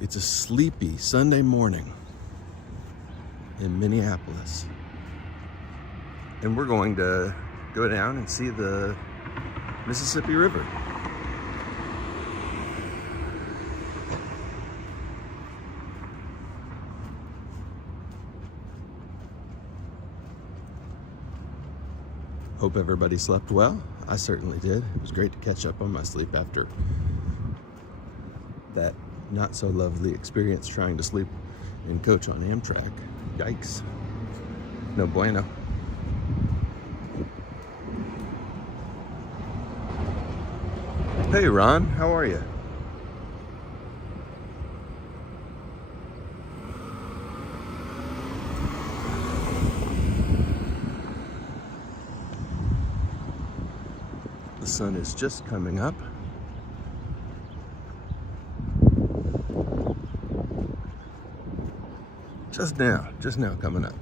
It's a sleepy Sunday morning in Minneapolis. And we're going to go down and see the Mississippi River. Hope everybody slept well. I certainly did. It was great to catch up on my sleep after that not so lovely experience trying to sleep in coach on Amtrak. Yikes. No bueno. Hey Ron, how are you? The sun is just coming up. Just now coming up.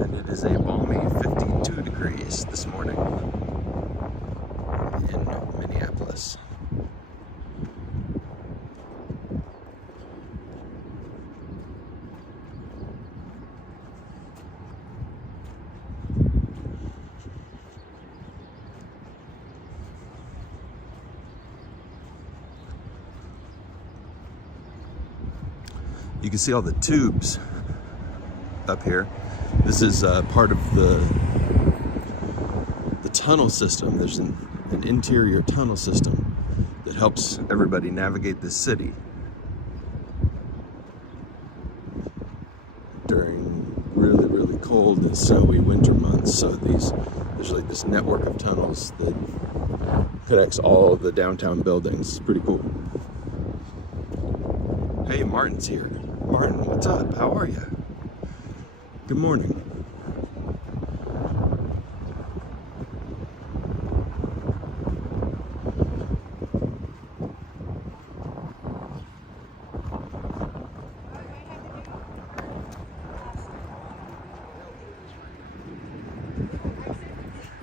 And it is a balmy 52 degrees this morning in Minneapolis. You can see all the tubes up here. This is part of the tunnel system. There's an interior tunnel system that helps everybody navigate this city during really, really cold and snowy winter months. So there's like this network of tunnels that connects all of the downtown buildings. It's pretty cool. Hey, Martin's here. Martin, what's up? How are you? Good morning.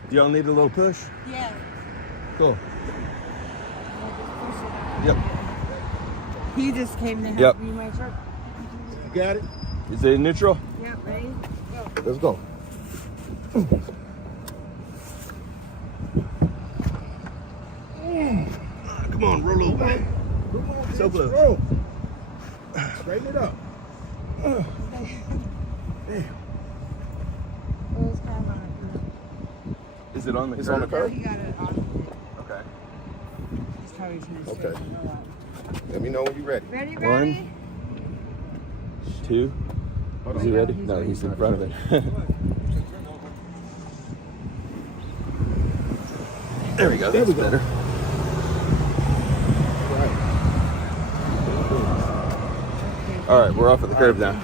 Do y'all need a little push? Yeah. Cool. Yep. He just came to help me my truck. You got it? Is it in neutral? Yeah, ready? Go. Let's go. Come on, roll over. So close. Roll. Straighten it up. Well, it's kind of on Is it on the It's curb? on the curb? He got it on. Okay. He's probably trying to Okay. straighten it out. Let me know when you're ready. Ready, One. ready? 2. Hold Is on. he ready? He's No, ready. he's in front of it. There we go. There That's we go. better. All right, we're off at the curb now.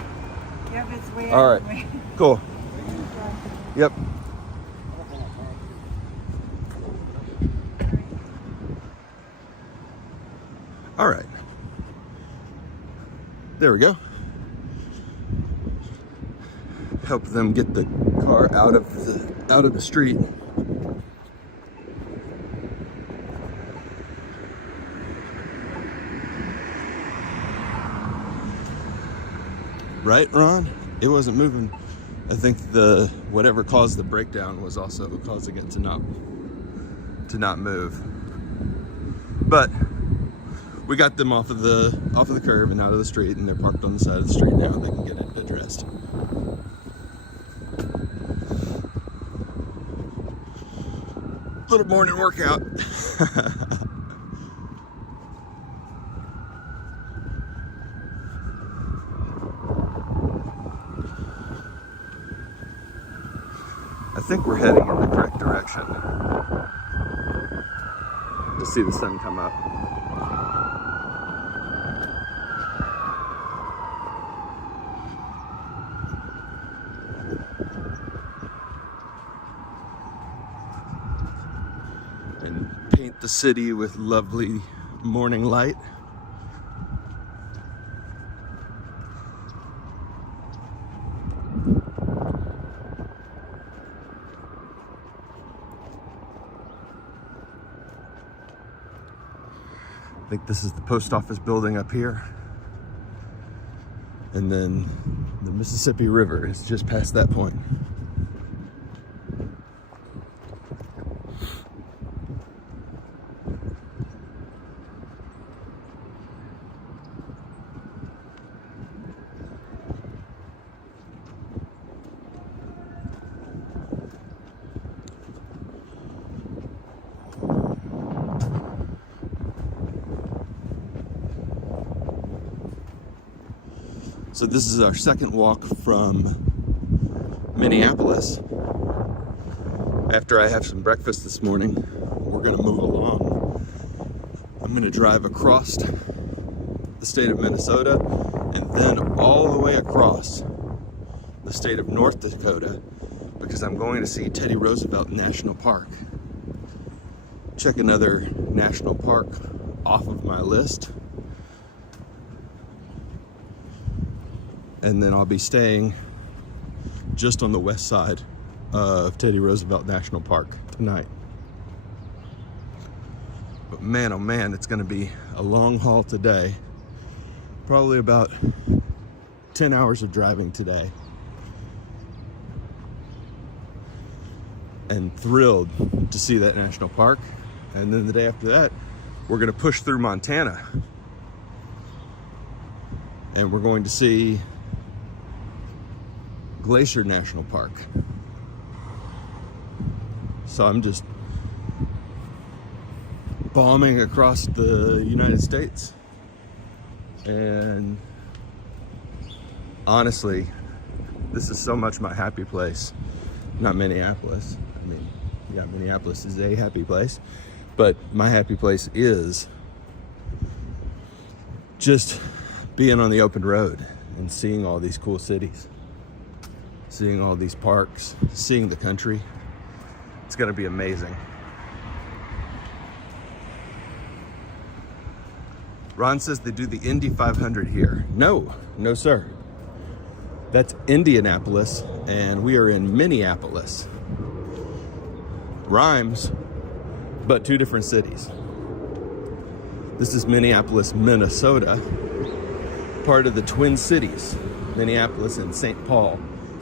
Yep, it's way All out right. of the way. Cool. Yep. All right. There we go. Help them get the car out of the street. Right, Ron? It wasn't moving. I think whatever caused the breakdown was also causing it to not move. But we got them off of the curb and out of the street, and they're parked on the side of the street now, and they can get it addressed. Little morning workout. I think we're heading in the correct direction to see the sun come up. And paint the city with lovely morning light. I think this is the post office building up here. And then the Mississippi River is just past that point. So this is our second walk from Minneapolis. After I have some breakfast this morning, we're gonna move along. I'm gonna drive across the state of Minnesota and then all the way across the state of North Dakota because I'm going to see Teddy Roosevelt National Park. Check another national park off of my list. And then I'll be staying just on the west side of Teddy Roosevelt National Park tonight. But man, oh man, it's gonna be a long haul today. Probably about 10 hours of driving today. And thrilled to see that national park. And then the day after that, we're gonna push through Montana. And we're going to see Glacier National Park. So I'm just bombing across the United States. And honestly, this is so much my happy place. Not Minneapolis. I mean, yeah, Minneapolis is a happy place. But my happy place is just being on the open road and seeing all these cool cities. Seeing all these parks, seeing the country. It's gonna be amazing. Ron says they do the Indy 500 here. No, no sir. That's Indianapolis, and we are in Minneapolis. Rhymes, but two different cities. This is Minneapolis, Minnesota, part of the Twin Cities, Minneapolis and St. Paul,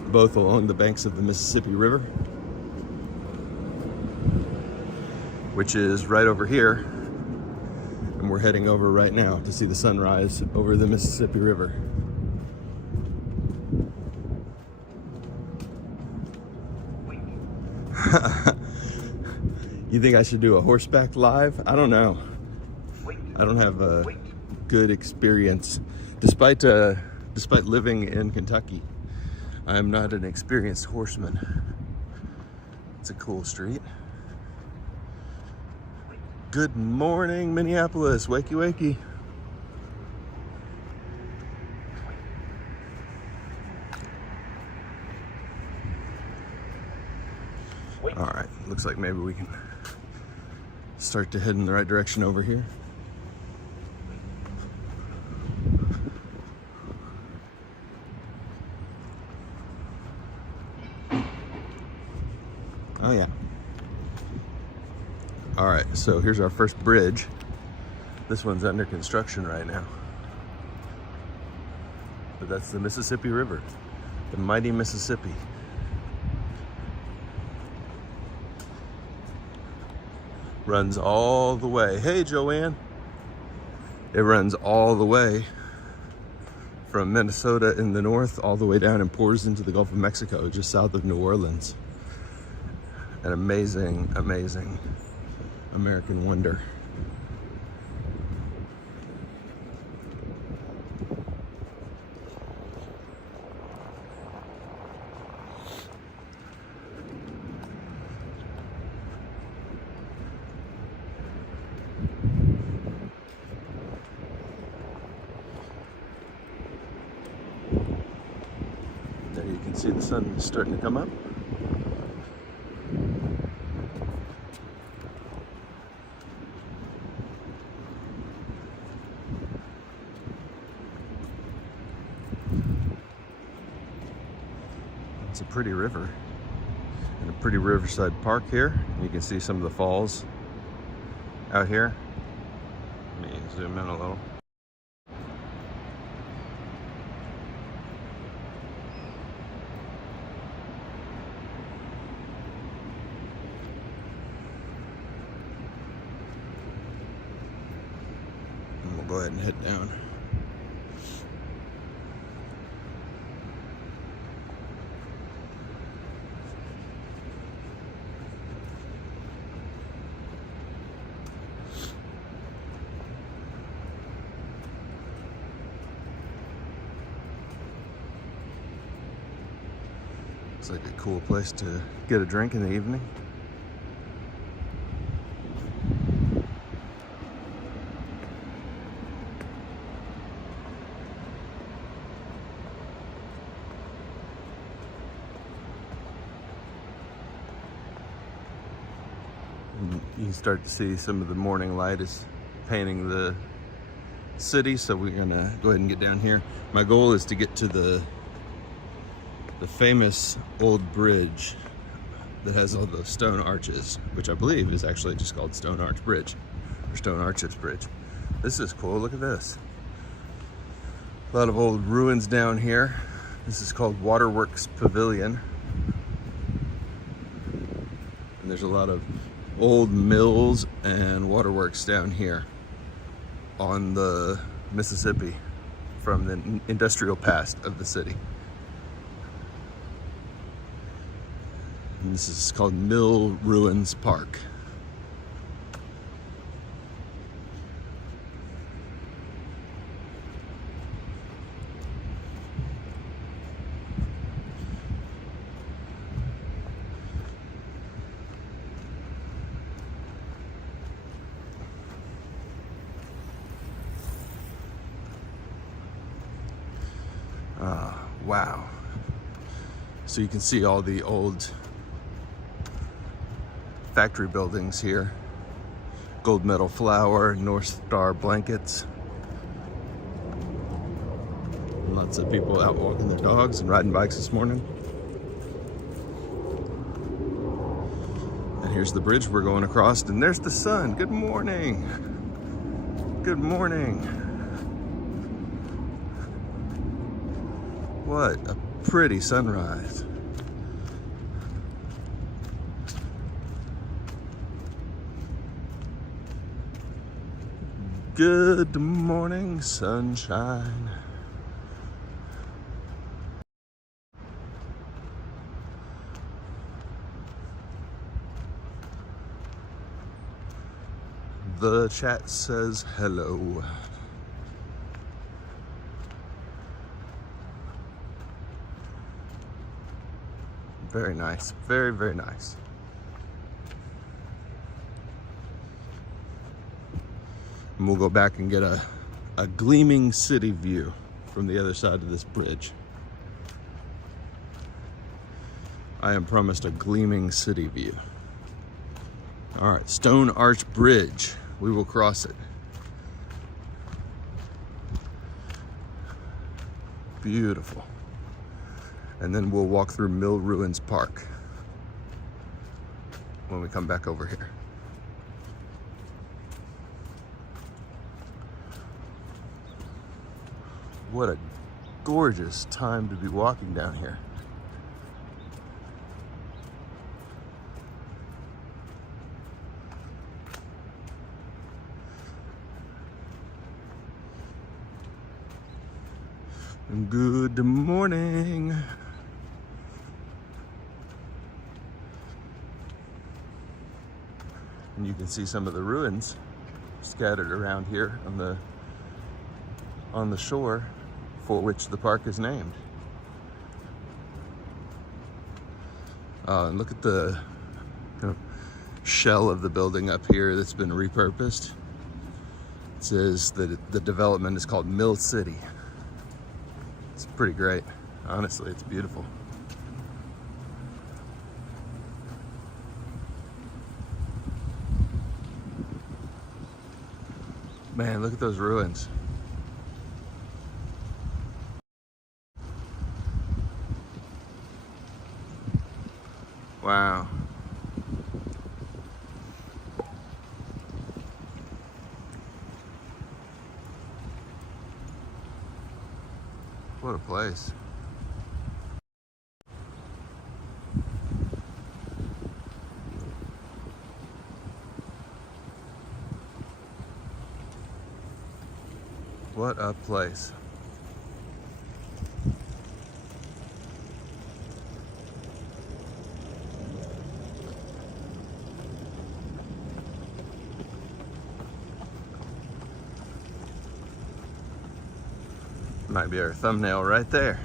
both along the banks of the Mississippi River, which is right over here. And we're heading over right now to see the sunrise over the Mississippi River. You think I should do a horseback live? I don't know. I don't have a good experience. Despite living in Kentucky, I am not an experienced horseman. It's a cool street. Good morning, Minneapolis. Wakey, wakey. All right, looks like maybe we can start to head in the right direction over here. Oh yeah. All right, so here's our first bridge. This one's under construction right now. But that's the Mississippi River, the mighty Mississippi. Runs all the way. Hey, Joanne. It runs all the way from Minnesota in the north all the way down and pours into the Gulf of Mexico, just south of New Orleans. An amazing, amazing American wonder. There you can see the sun starting to come up. It's a pretty river and a pretty riverside park here. You can see some of the falls out here. I mean, it's zoom in a little. And we'll go ahead and head down. Looks like a cool place to get a drink in the evening. And you can start to see some of the morning light is painting the city, so we're gonna go ahead and get down here. My goal is to get to the famous old bridge that has all those stone arches, which I believe is actually just called Stone Arch Bridge, or Stone Arches Bridge. This is cool, look at this. A lot of old ruins down here. This is called Waterworks Pavilion. And there's a lot of old mills and waterworks down here on the Mississippi from the industrial past of the city. And this is called Mill Ruins Park. Wow. So you can see all the old factory buildings here. Gold Medal Flour, North Star blankets. Lots of people out walking their dogs and riding bikes this morning. And here's the bridge we're going across, and there's the sun. Good morning. Good morning. What a pretty sunrise. Good morning, sunshine. The chat says hello. Very nice, very, very nice. And we'll go back and get a gleaming city view from the other side of this bridge. I am promised a gleaming city view. All right, Stone Arch Bridge. We will cross it. Beautiful. And then we'll walk through Mill Ruins Park when we come back over here. What a gorgeous time to be walking down here. Good morning. And you can see some of the ruins scattered around here on the shore for which the park is named. And look at the kind of shell of the building up here that's been repurposed. It says that the development is called Mill City. It's pretty great. Honestly, it's beautiful. Man, look at those ruins. Wow. What a place. What a place. Might be our thumbnail right there.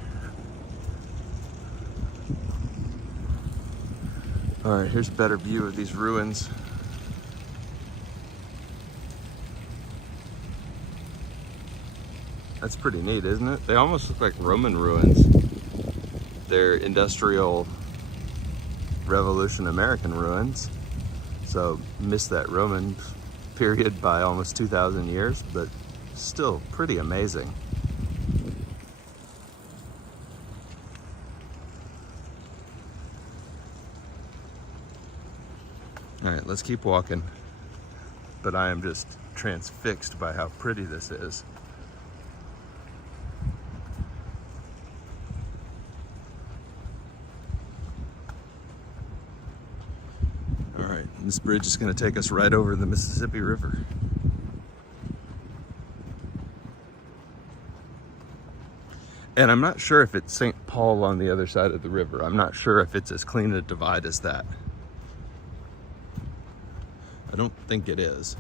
All right, here's a better view of these ruins. That's pretty neat, isn't it? They almost look like Roman ruins. They're industrial revolution American ruins. So missed that Roman period by almost 2,000 years, but still pretty amazing. All right, let's keep walking. But I am just transfixed by how pretty this is. All right, this bridge is going to take us right over the Mississippi River. And I'm not sure if it's St. Paul on the other side of the river. I'm not sure if it's as clean a divide as that. I don't think it is.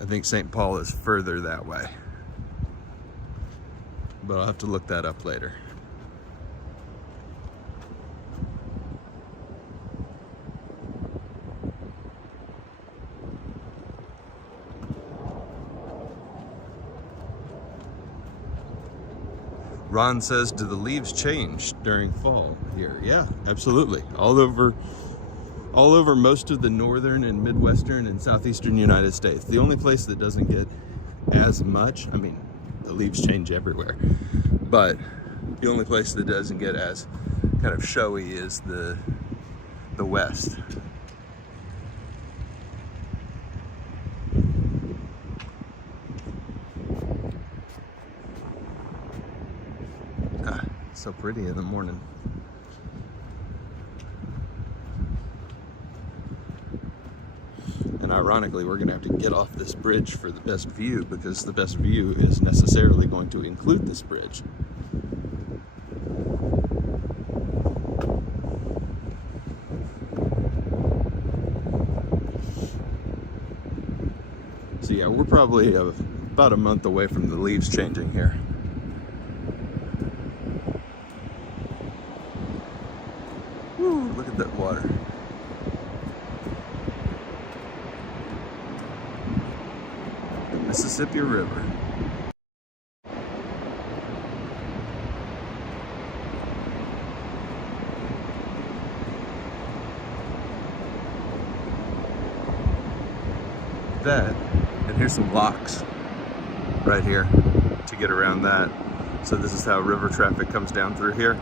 I think St. Paul is further that way. But I'll have to look that up later. Ron says, do the leaves change during fall here? Yeah, absolutely. All over most of the northern and midwestern and southeastern United States. The only place that doesn't get as much, I mean, the leaves change everywhere, but the only place that doesn't get as kind of showy is the west. So pretty in the morning. And ironically, we're gonna have to get off this bridge for the best view, because the best view is necessarily going to include this bridge. So yeah, we're probably about a month away from the leaves changing here. Woo, look at that water. The Mississippi River. That, and here's some locks right here to get around that. So this is how river traffic comes down through here.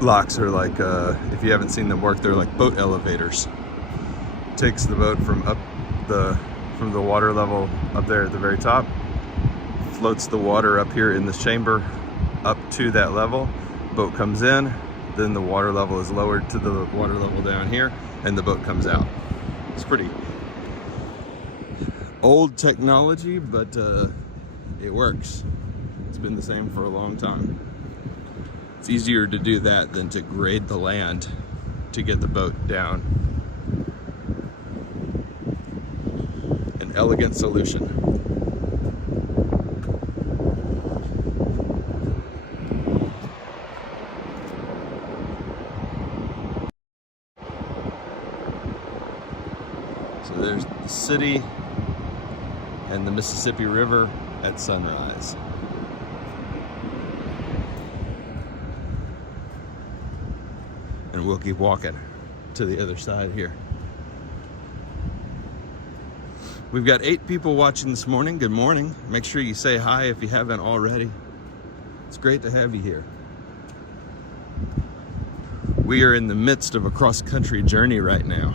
Locks are like, if you haven't seen them work, they're like boat elevators. Takes the boat from the water level up there at the very top, floats the water up here in this chamber up to that level. Boat comes in, then the water level is lowered to the water level down here, and the boat comes out. It's pretty old technology, but it works. It's been the same for a long time. It's easier to do that than to grade the land to get the boat down. An elegant solution. So there's the city and the Mississippi River at sunrise. And we'll keep walking to the other side here. We've got 8 people watching this morning. Good morning. Make sure you say hi if you haven't already. It's great to have you here. We are in the midst of a cross-country journey right now.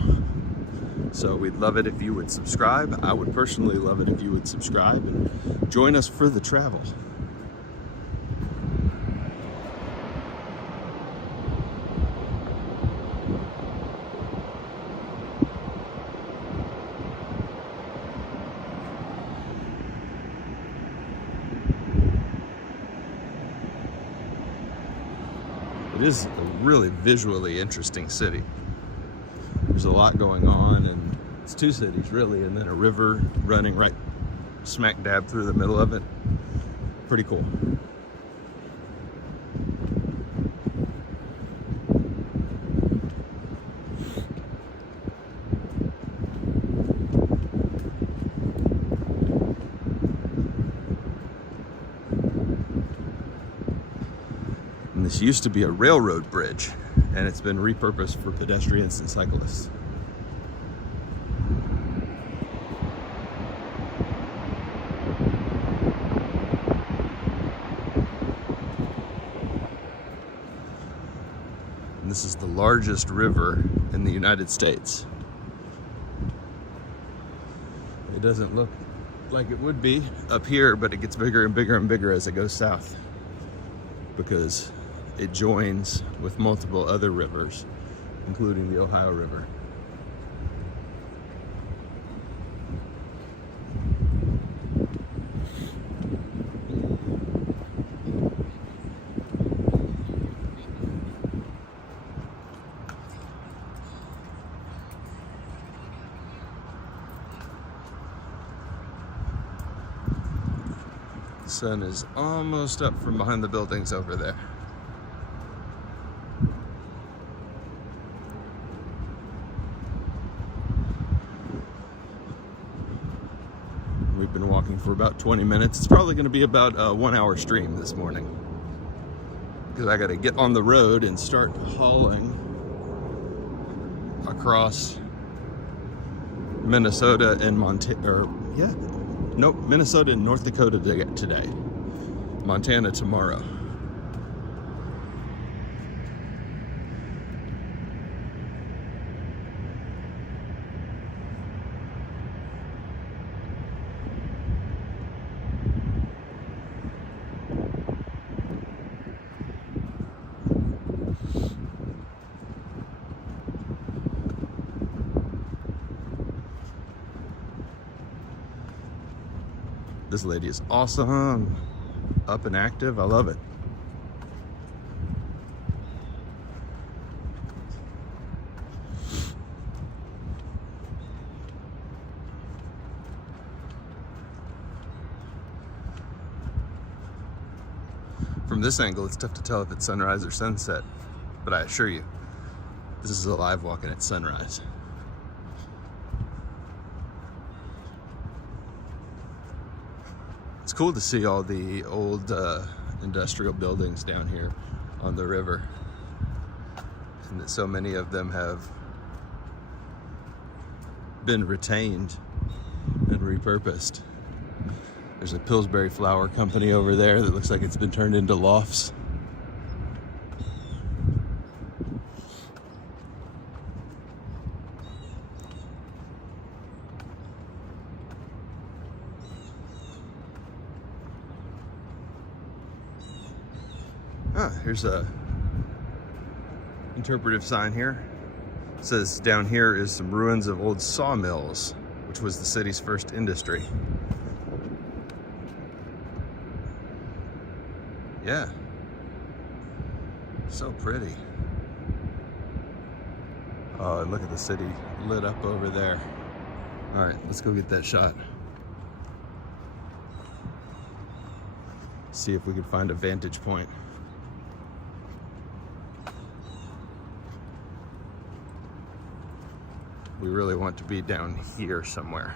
So we'd love it if you would subscribe. I would personally love it if you would subscribe and join us for the travel. It is a really visually interesting city. There's a lot going on, and it's two cities really, and then a river running right smack dab through the middle of it. Pretty cool. And this used to be a railroad bridge, and it's been repurposed for pedestrians and cyclists. And this is the largest river in the United States. It doesn't look like it would be up here, but it gets bigger and bigger and bigger as it goes south, because it joins with multiple other rivers, including the Ohio River. The sun is almost up from behind the buildings over there. We've been walking for about 20 minutes. It's probably going to be about a 1 hour stream this morning, because I got to get on the road and start hauling across Minnesota and Minnesota and North Dakota today. Montana tomorrow. This lady is awesome, up and active. I love it. From this angle, it's tough to tell if it's sunrise or sunset, but I assure you, this is a live walking at sunrise. It's cool to see all the old industrial buildings down here on the river, and that so many of them have been retained and repurposed. There's a Pillsbury flower company over there that looks like it's been turned into lofts. Here's a interpretive sign here. It says down here is some ruins of old sawmills, which was the city's first industry. Yeah. So pretty. Oh, and look at the city lit up over there. All right, let's go get that shot. See if we can find a vantage point. We really want to be down here somewhere.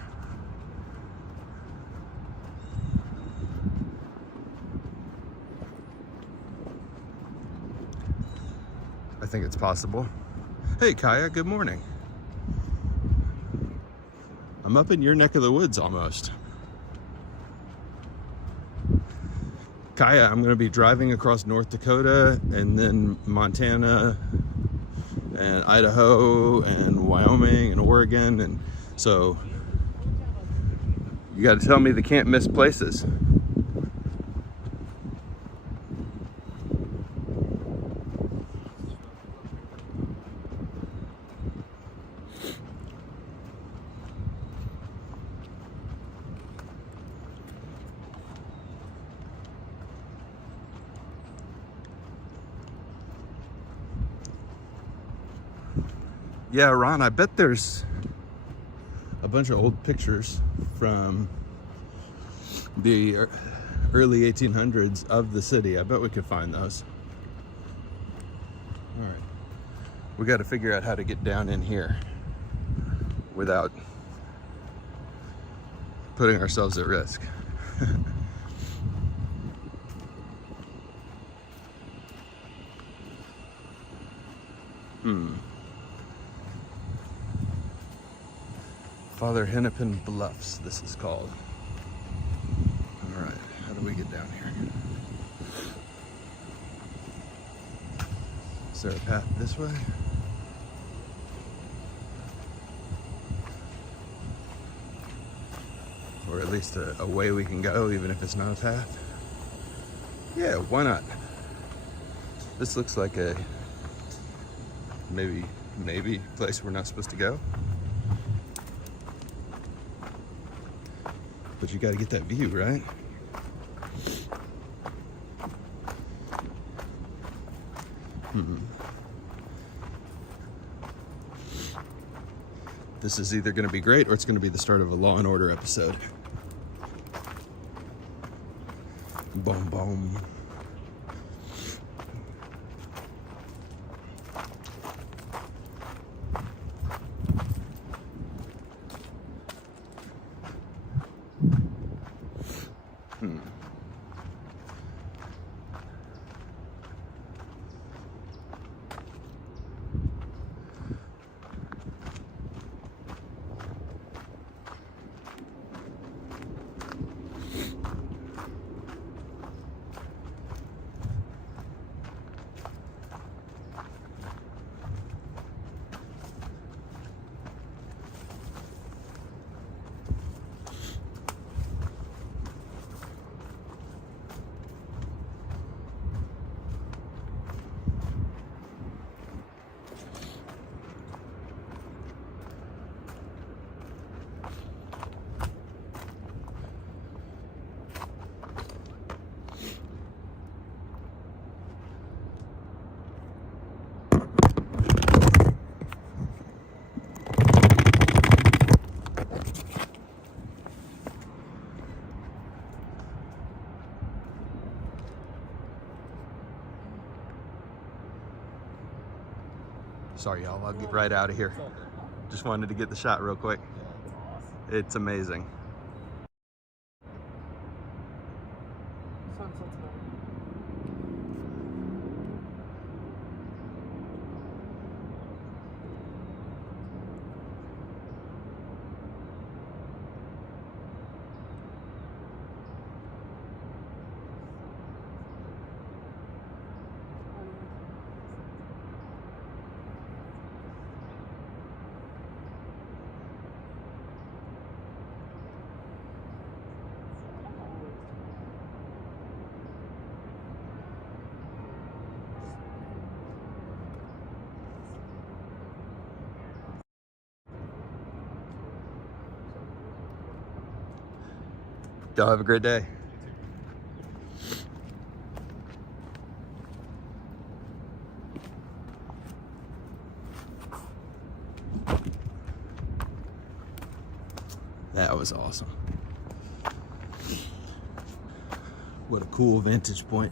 I think it's possible. Hey Kaya, good morning. I'm up in your neck of the woods almost. Kaya, I'm gonna be driving across North Dakota and then Montana and Idaho and Wyoming and Oregon, and so you got to tell me the can't miss places. Yeah, Ron, I bet there's a bunch of old pictures from the early 1800s of the city. I bet we could find those. All right. We got to figure out how to get down in here without putting ourselves at risk. Father Hennepin Bluffs, this is called. All right, how do we get down here? Is there a path this way? Or at least a way we can go, even if it's not a path? Yeah, why not? This looks like a maybe place we're not supposed to go. But you got to get that view, right? This is either going to be great or it's going to be the start of a Law and Order episode. Boom, boom. Sorry, y'all, I'll get right out of here. Just wanted to get the shot real quick. It's amazing. Y'all have a great day. That was awesome. What a cool vantage point.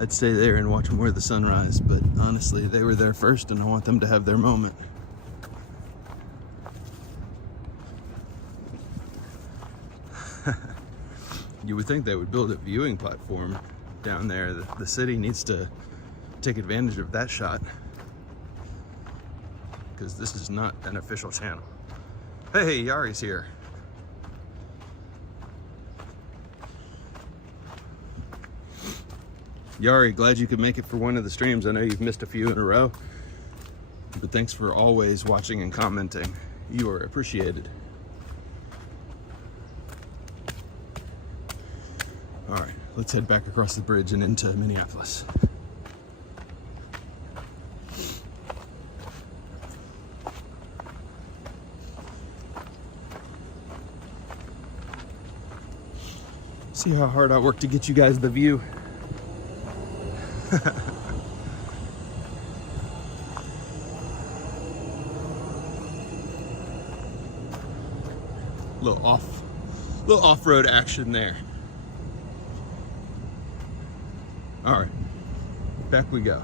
I'd stay there and watch more of the sunrise, but honestly, they were there first and I want them to have their moment. You would think they would build a viewing platform down there. The city needs to take advantage of that shot, because this is not an official channel. Hey, Yari's here. Yari, glad you could make it for one of the streams. I know you've missed a few in a row, but thanks for always watching and commenting. You are appreciated. All right, let's head back across the bridge and into Minneapolis. See how hard I work to get you guys the view. little off-road action there. All right, back we go.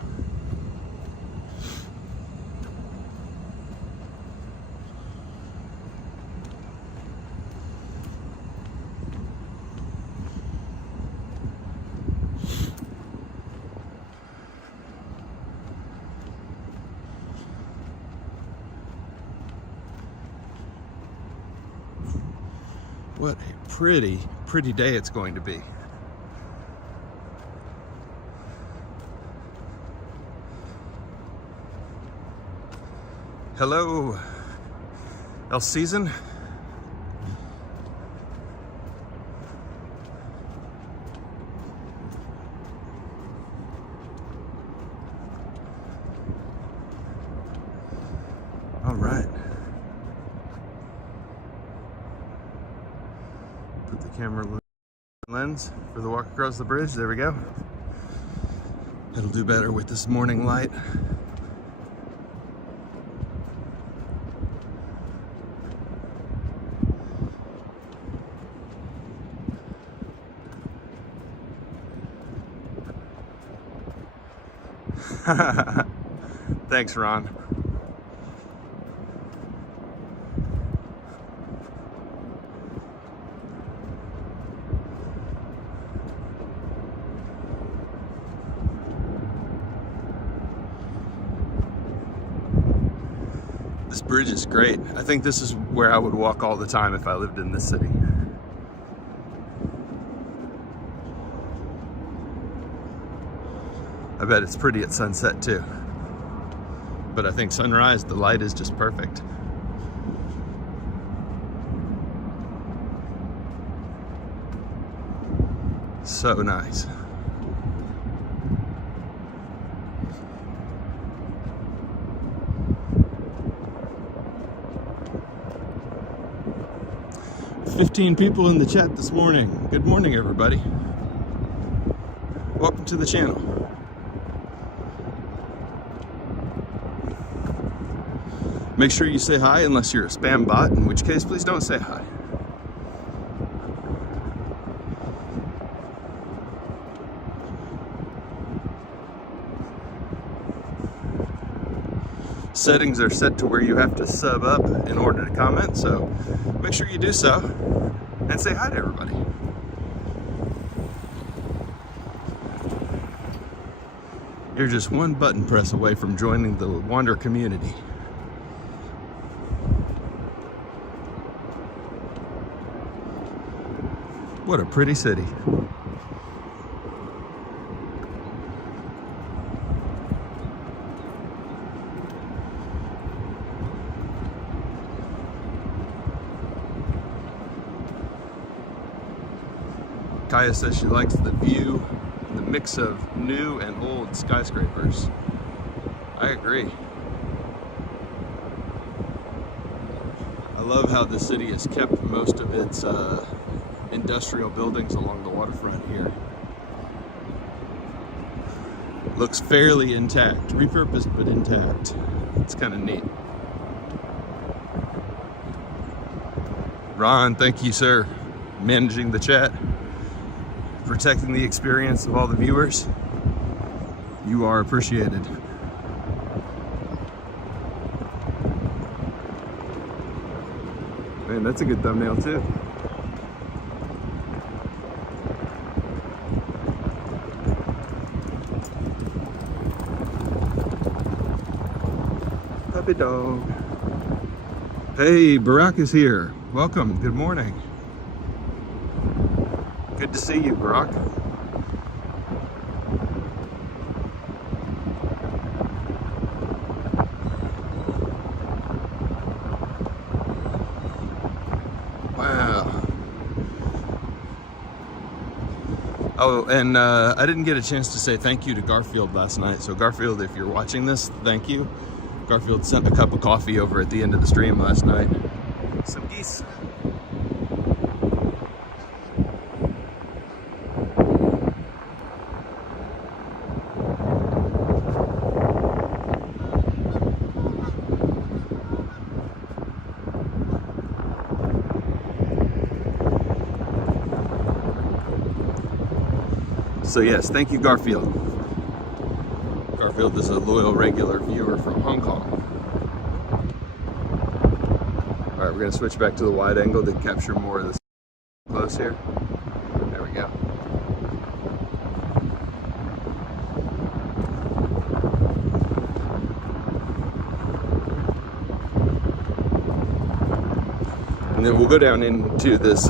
What a pretty, pretty day it's going to be. Hello, El Season. All right. Put the camera lens for the walk across the bridge. There we go. It'll do better with this morning light. Thanks, Ron. This bridge is great. I think this is where I would walk all the time if I lived in this city. I bet it's pretty at sunset too. But I think sunrise, the light is just perfect. So nice. "15 people in the chat this morning. Good morning, everybody. Welcome to the channel. Make sure you say hi unless you're a spam bot, in which case please don't say hi. Settings are set to where you have to sub up in order to comment, so make sure you do so and say hi to everybody. You're just one button press away from joining the Wander community. What a pretty city. Kaya says she likes the view, the mix of new and old skyscrapers. I agree. I love how the city has kept most of its industrial buildings along the waterfront here. Looks fairly intact, repurposed but intact. It's kind of neat. Ron, thank you, sir. Managing the chat, protecting the experience of all the viewers. You are appreciated. Man, that's a good thumbnail too. Puppy dog. Hey, Barack is here. Welcome. Good morning. Good to see you, Barack. Oh, and I didn't get a chance to say thank you to Garfield last night. So Garfield, if you're watching this, thank you. Garfield sent a cup of coffee over at the end of the stream last night. Some geese. So yes, thank you, Garfield. Garfield is a loyal, regular viewer from Hong Kong. All right, we're gonna switch back to the wide angle to capture more of this close here. There we go. And then we'll go down into this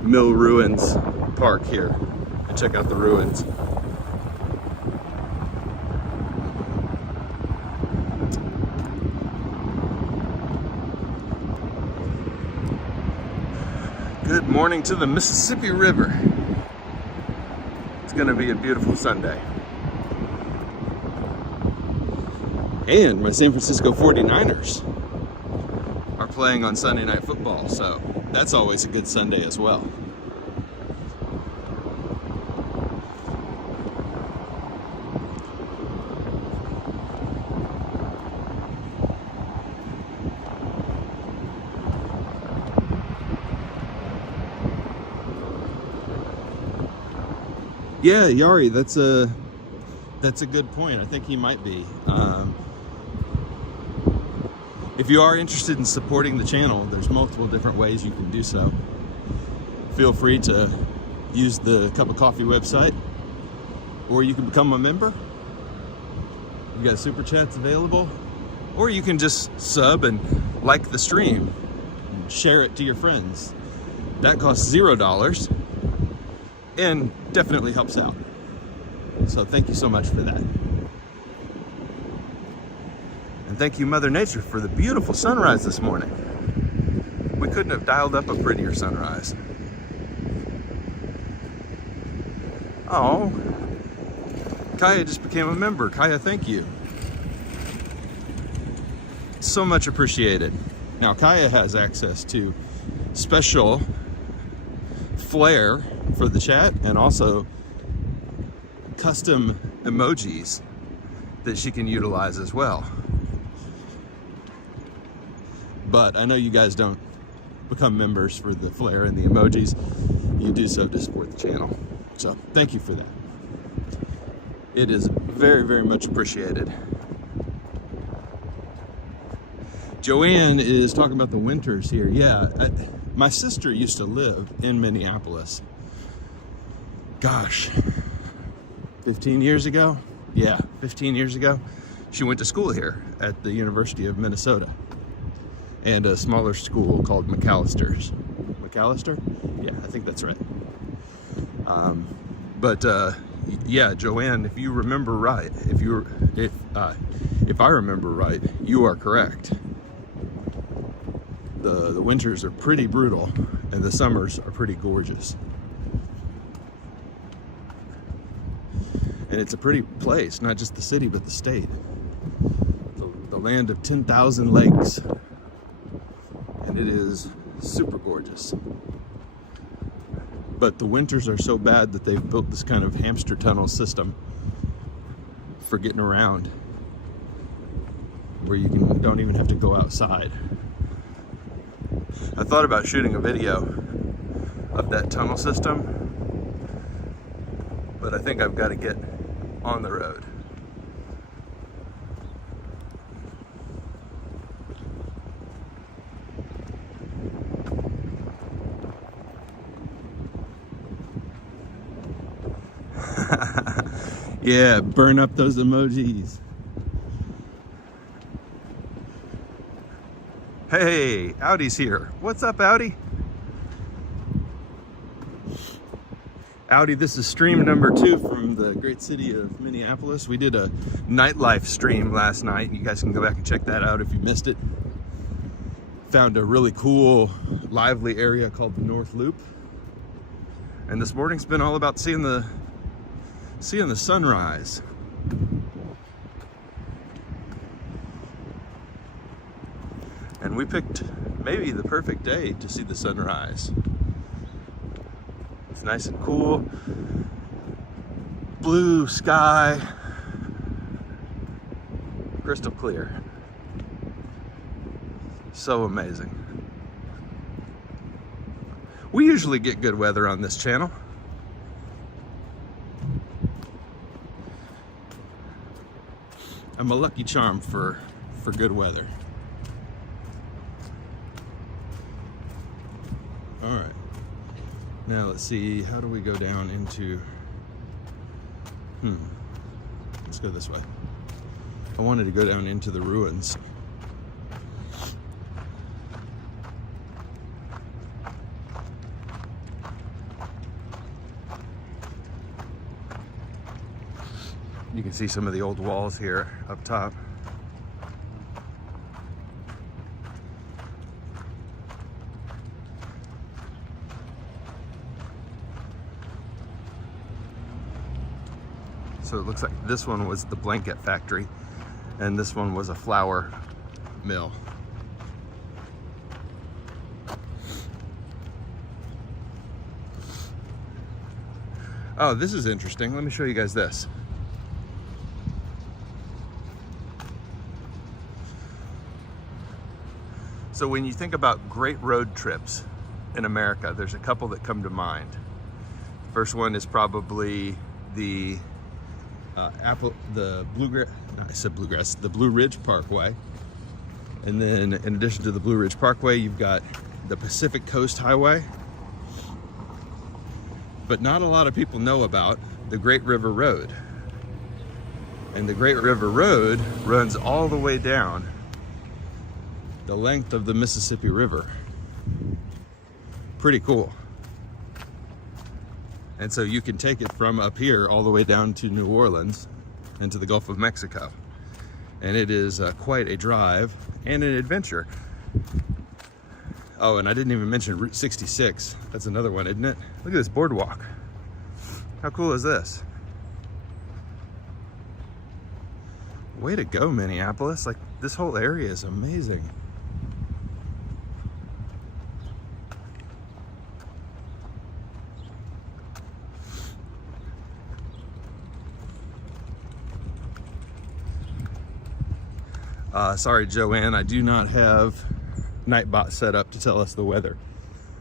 Mill Ruins Park here and check out the ruins. Good morning to the Mississippi River. It's gonna be a beautiful Sunday. And my San Francisco 49ers are playing on Sunday Night Football, so that's always a good Sunday as well. Yeah, Yari, that's a good point. I think he might be. If you are interested in supporting the channel, there's multiple different ways you can do so. Feel free to use the Cup of Coffee website, or you can become a member. You've got super chats available, or you can just sub and like the stream and share it to your friends. That costs $0 and definitely helps out. So thank you so much for that. And thank you, Mother Nature, for the beautiful sunrise this morning. We couldn't have dialed up a prettier sunrise. Oh, Kaya just became a member. Kaya, thank you. So much appreciated. Now, Kaya has access to special flair for the chat and also custom emojis that she can utilize as well. But I know you guys don't become members for the flair and the emojis. You do so to support the channel. So thank you for that. It is very, very much appreciated. Joanne is talking about the winters here. Yeah, my sister used to live in Minneapolis. Gosh, 15 years ago? Yeah, 15 years ago. She went to school here at the University of Minnesota and a smaller school called McAllister's. McAllister? Yeah, I think that's right. Yeah, Joanne, if you remember right, if I remember right, you are correct. The winters are pretty brutal and the summers are pretty gorgeous. And it's a pretty place, not just the city, but the state. The land of 10,000 lakes. And it is super gorgeous. But the winters are so bad that they've built this kind of hamster tunnel system for getting around, where you don't even have to go outside. I thought about shooting a video of that tunnel system, but I think I've got to get on the road. Yeah, burn up those emojis. Hey, Audi's here. What's up, Audi? Audi, this is stream number 2 from the great city of Minneapolis. We did a nightlife stream last night. You guys can go back and check that out if you missed it. Found a really cool, lively area called the North Loop. And this morning's been all about seeing the sunrise. And we picked maybe the perfect day to see the sunrise. It's nice and cool. Blue sky. Crystal clear. So amazing. We usually get good weather on this channel. I'm a lucky charm for good weather. All right. Now let's see, how do we go down into, let's go this way. I wanted to go down into the ruins. You can see some of the old walls here up top. So it looks like this one was the blanket factory and this one was a flour mill. Oh, this is interesting. Let me show you guys this. So when you think about great road trips in America, there's a couple that come to mind. First one is probably the the Blue Ridge Parkway. And then in addition to the Blue Ridge Parkway, you've got the Pacific Coast Highway. But not a lot of people know about the Great River Road. And the Great River Road runs all the way down the length of the Mississippi River. Pretty cool. And so you can take it from up here all the way down to New Orleans into the Gulf of Mexico. And it is quite a drive and an adventure. Oh, and I didn't even mention Route 66. That's another one, isn't it? Look at this boardwalk. How cool is this? Way to go, Minneapolis. Like, this whole area is amazing. Sorry, Joanne, I do not have Nightbot set up to tell us the weather.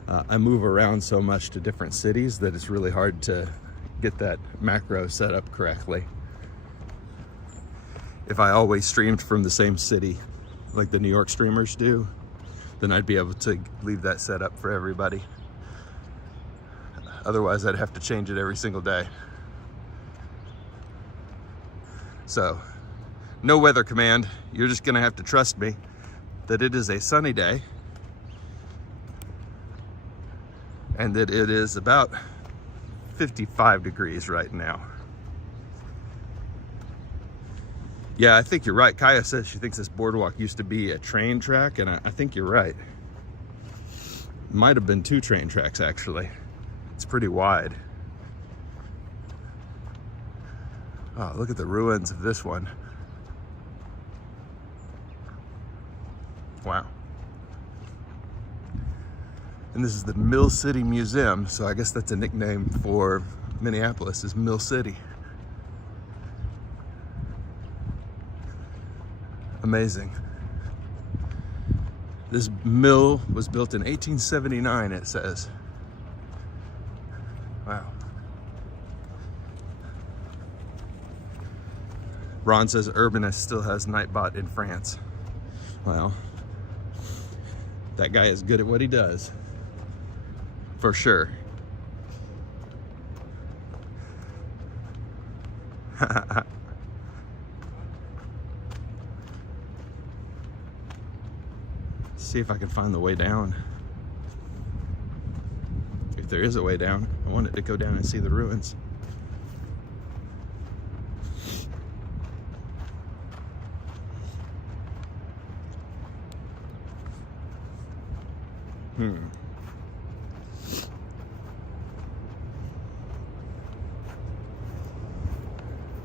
I move around so much to different cities that it's really hard to get that macro set up correctly. If I always streamed from the same city, like the New York streamers do, then I'd be able to leave that set up for everybody. Otherwise, I'd have to change it every single day. So, no weather command. You're just gonna have to trust me that it is a sunny day and that it is about 55 degrees right now. Yeah, I think you're right. Kaya says she thinks this boardwalk used to be a train track, and I think you're right. Might have been 2 train tracks, actually. It's pretty wide. Oh, look at the ruins of this one. Wow. And this is the Mill City Museum, so I guess that's a nickname for Minneapolis, is Mill City. Amazing. This mill was built in 1879, it says. Wow. Ron says Urbanist still has Nightbot in France. Well, that guy is good at what he does. For sure. See if I can find the way down. If there is a way down, I wanted to go down and see the ruins.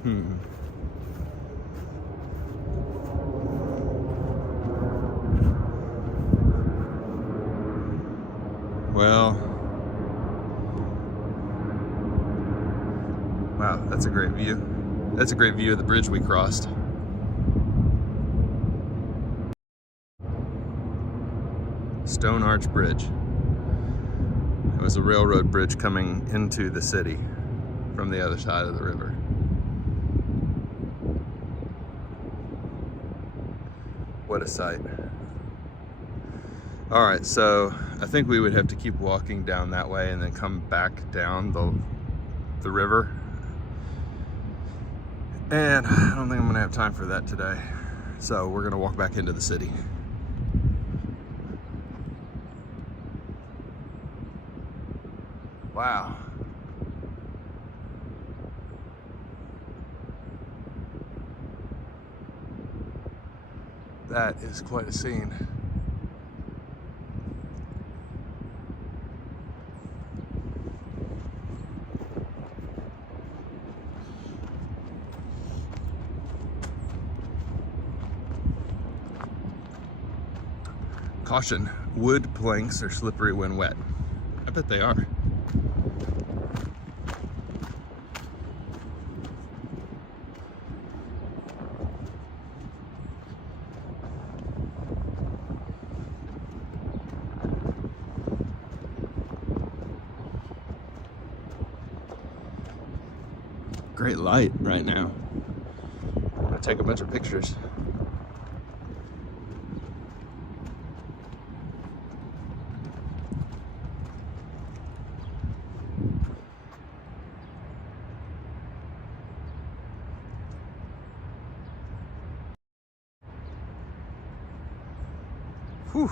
Hmm. Well, wow, that's a great view. That's a great view of the bridge we crossed. Stone Arch Bridge. It was a railroad bridge coming into the city from the other side of the river. What a sight. All right, so I think we would have to keep walking down that way and then come back down the river. And I don't think I'm gonna have time for that today. So we're gonna walk back into the city. Wow. That is quite a scene. Caution, wood planks are slippery when wet. I bet they are. Great light right now. I'm gonna take a bunch of pictures. Whew.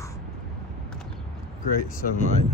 Great sunlight.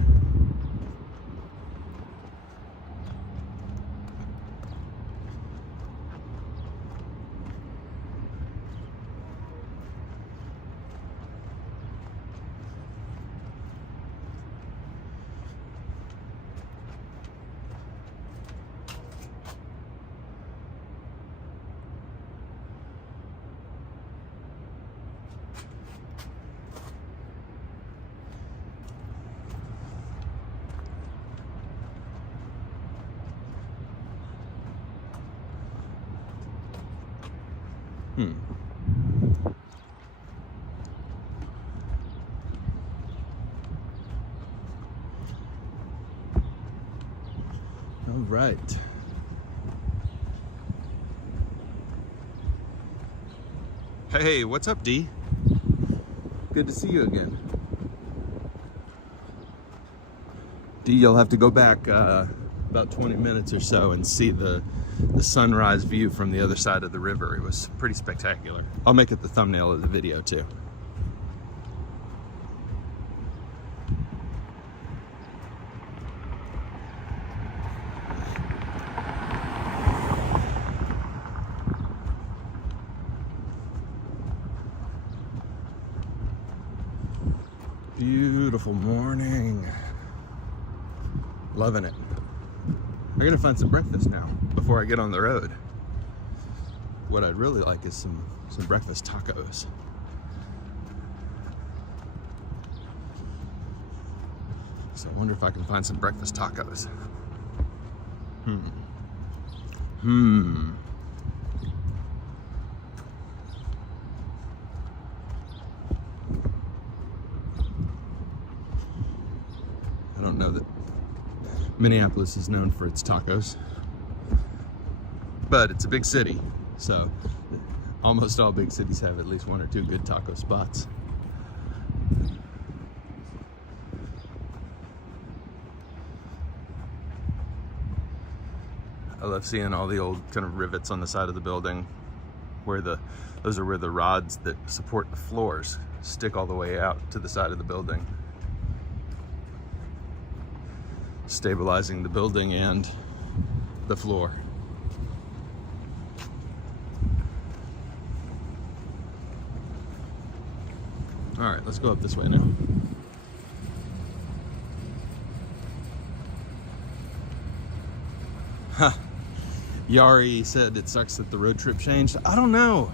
All right. Hey, what's up, D? Good to see you again. D, you'll have to go back about 20 minutes or so and see the sunrise view from the other side of the river. It was pretty spectacular. I'll make it the thumbnail of the video too. Beautiful morning. Loving it. I gotta find some breakfast now before I get on the road. What I'd really like is some breakfast tacos. So I wonder if I can find some breakfast tacos. I don't know that Minneapolis is known for its tacos, but it's a big city, so almost all big cities have at least one or two good taco spots. I love seeing all the old kind of rivets on the side of the building where those are where the rods that support the floors stick all the way out to the side of the building, stabilizing the building and the floor. All right, let's go up this way now. Huh. Yari said it sucks that the road trip changed. I don't know.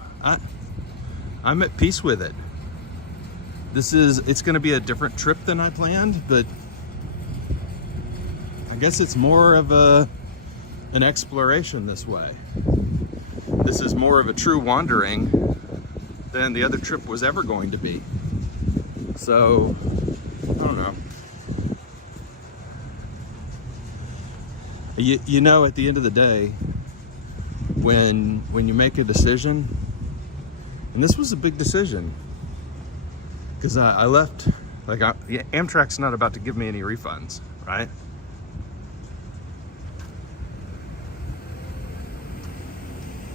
I'm at peace with it. It's going to be a different trip than I planned, but I guess it's more of an exploration this way. This is more of a true wandering than the other trip was ever going to be. So, I don't know. You know, at the end of the day, when you make a decision, and this was a big decision, because I left, Amtrak's not about to give me any refunds, right?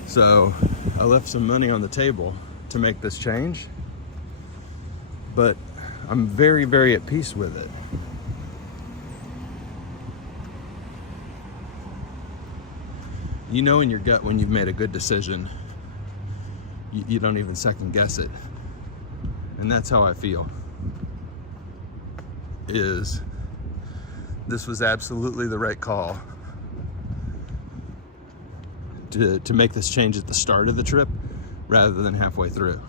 So I left some money on the table to make this change, but I'm very, very at peace with it. You know in your gut when you've made a good decision, you don't even second guess it. And that's how I feel. This was absolutely the right call to make this change at the start of the trip rather than halfway through.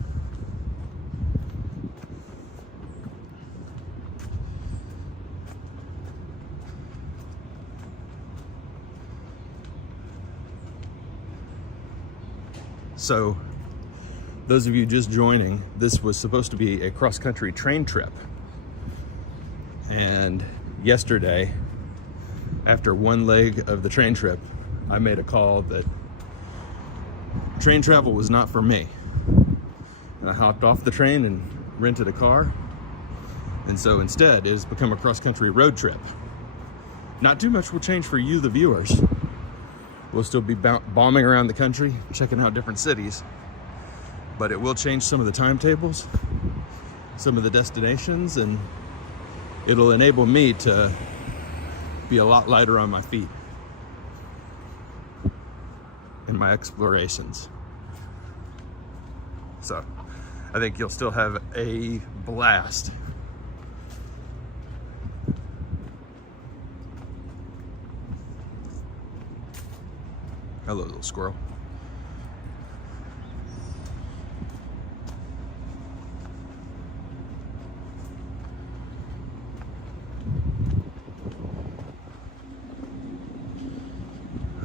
So, those of you just joining, this was supposed to be a cross-country train trip. And yesterday, after one leg of the train trip, I made a call that train travel was not for me. And I hopped off the train and rented a car. And so instead, it has become a cross-country road trip. Not too much will change for you, the viewers. We'll still be bombing around the country, checking out different cities. But it will change some of the timetables, some of the destinations, and it'll enable me to be a lot lighter on my feet in my explorations. So I think you'll still have a blast. Hello, little squirrel.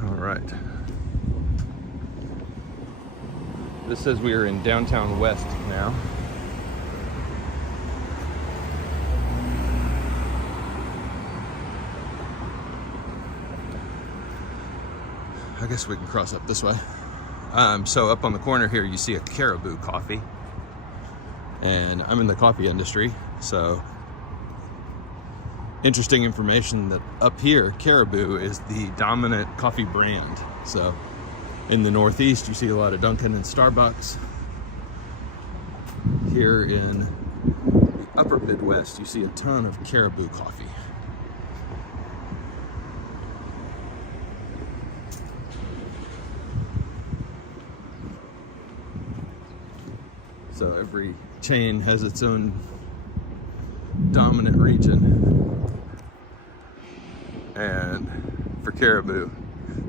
All right. This says we are in downtown West now. I guess we can cross up this way. So up on the corner here, you see a Caribou Coffee. And I'm in the coffee industry, so interesting information that up here, Caribou is the dominant coffee brand. So in the Northeast, you see a lot of Dunkin' and Starbucks. Here in the upper Midwest, you see a ton of Caribou Coffee. So every chain has its own dominant region. And for Caribou,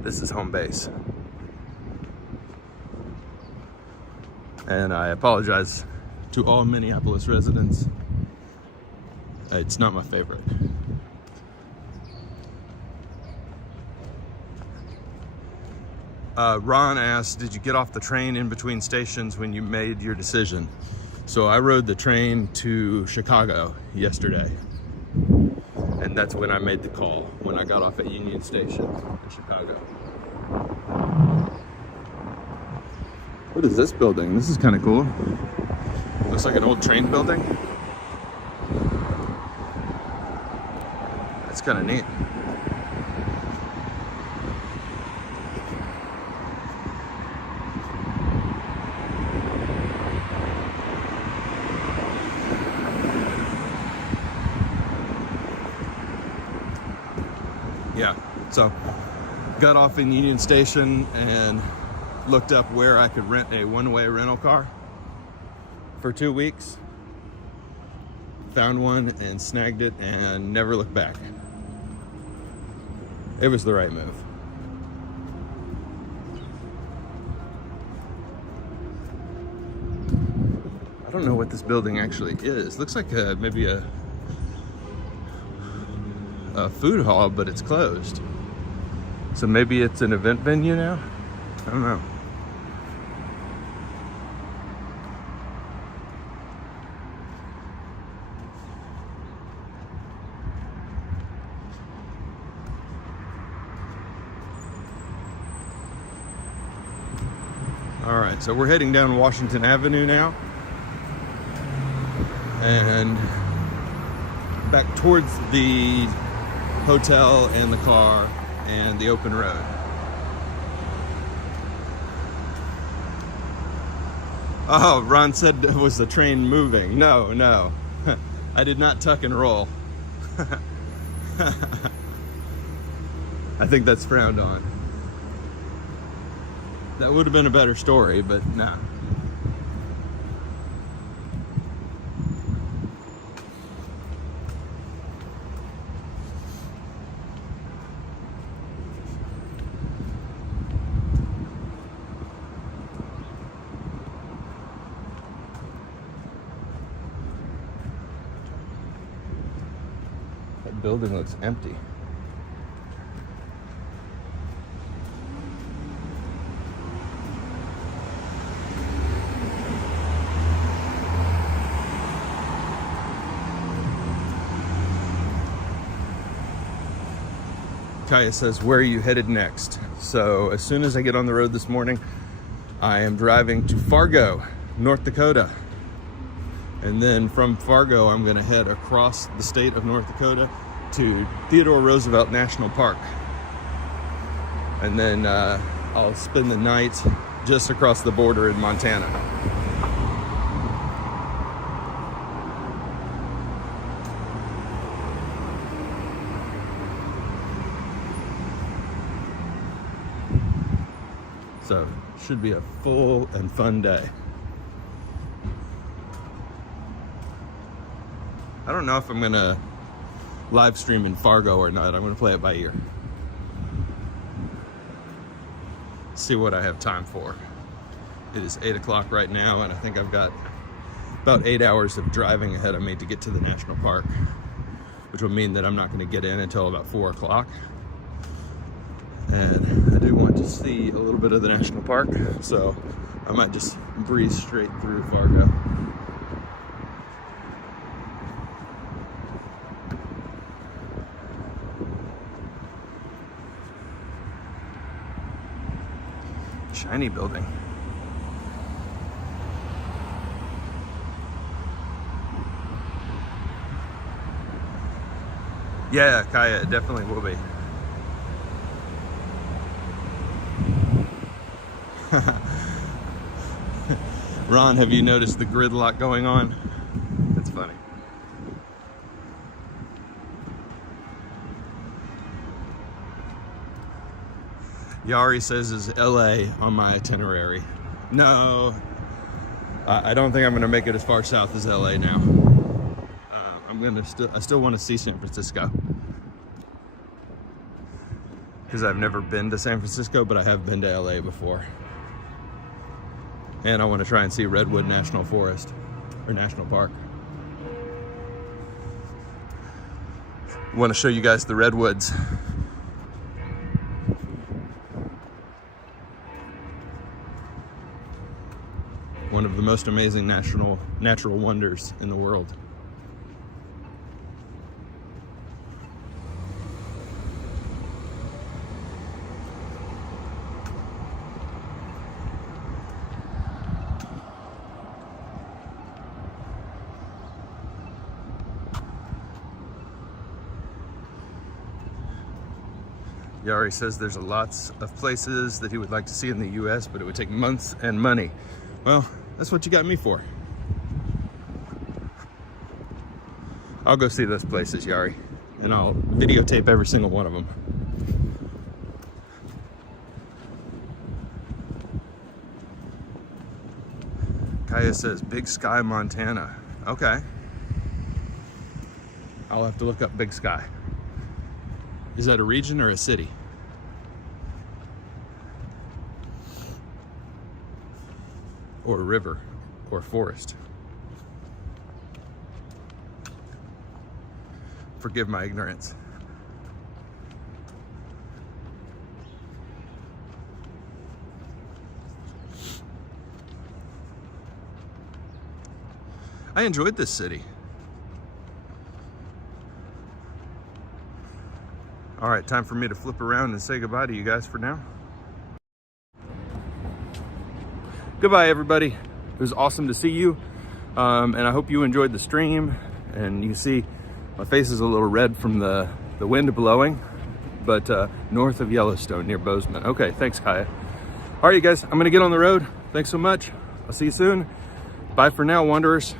this is home base. And I apologize to all Minneapolis residents. It's not my favorite. Ron asked, did you get off the train in between stations when you made your decision? So I rode the train to Chicago yesterday. And that's when I made the call, when I got off at Union Station in Chicago. What is this building? This is kind of cool. Looks like an old train building. That's kind of neat. Yeah, so got off in Union Station and looked up where I could rent a one-way rental car for 2 weeks. Found one and snagged it and never looked back. It was the right move. don't know what this building actually is. Looks like maybe a food hall, but it's closed. So maybe it's an event venue now? I don't know. All right, so we're heading down Washington Avenue now and back towards the hotel and the car and the open road. Oh, Ron said it was the train moving. No, no. I did not tuck and roll. I think that's frowned on. That would have been a better story, but nah. That building looks empty. Kaya says, where are you headed next? So as soon as I get on the road this morning, I am driving to Fargo, North Dakota. And then from Fargo, I'm gonna head across the state of North Dakota to Theodore Roosevelt National Park. And then I'll spend the night just across the border in Montana. So, should be a full and fun day. I don't know if I'm gonna live stream in Fargo or not. I'm gonna play it by ear. See what I have time for. It is 8 o'clock right now, and I think I've got about 8 hours of driving ahead of me to get to the national park, which will mean that I'm not gonna get in until about 4 o'clock. And I do want to see a little bit of the national park, so I might just breeze straight through Fargo. Shiny building. Yeah, Kaya, it definitely will be. Ron, have you noticed the gridlock going on? That's funny. Yari says, is LA on my itinerary? No, I don't think I'm gonna make it as far south as LA now. I still want to see San Francisco, because I've never been to San Francisco, but I have been to LA before. And I want to try and see Redwood National Forest, or National Park. I want to show you guys the redwoods. One of the most amazing natural wonders in the world. Yari says there's lots of places that he would like to see in the US, but it would take months and money. Well, that's what you got me for. I'll go see those places, Yari, and I'll videotape every single one of them. Kaya says, Big Sky, Montana. Okay. I'll have to look up Big Sky. Is that a region or a city? Or a river or forest? forgive my ignorance. I enjoyed this city. All right, time for me to flip around and say goodbye to you guys for now. Goodbye, everybody. It was awesome to see you. And I hope you enjoyed the stream. And you can see my face is a little red from the wind blowing, but north of Yellowstone near Bozeman. Okay, thanks, Kaya. All right, you guys, I'm gonna get on the road. Thanks so much. I'll see you soon. Bye for now, Wanderers.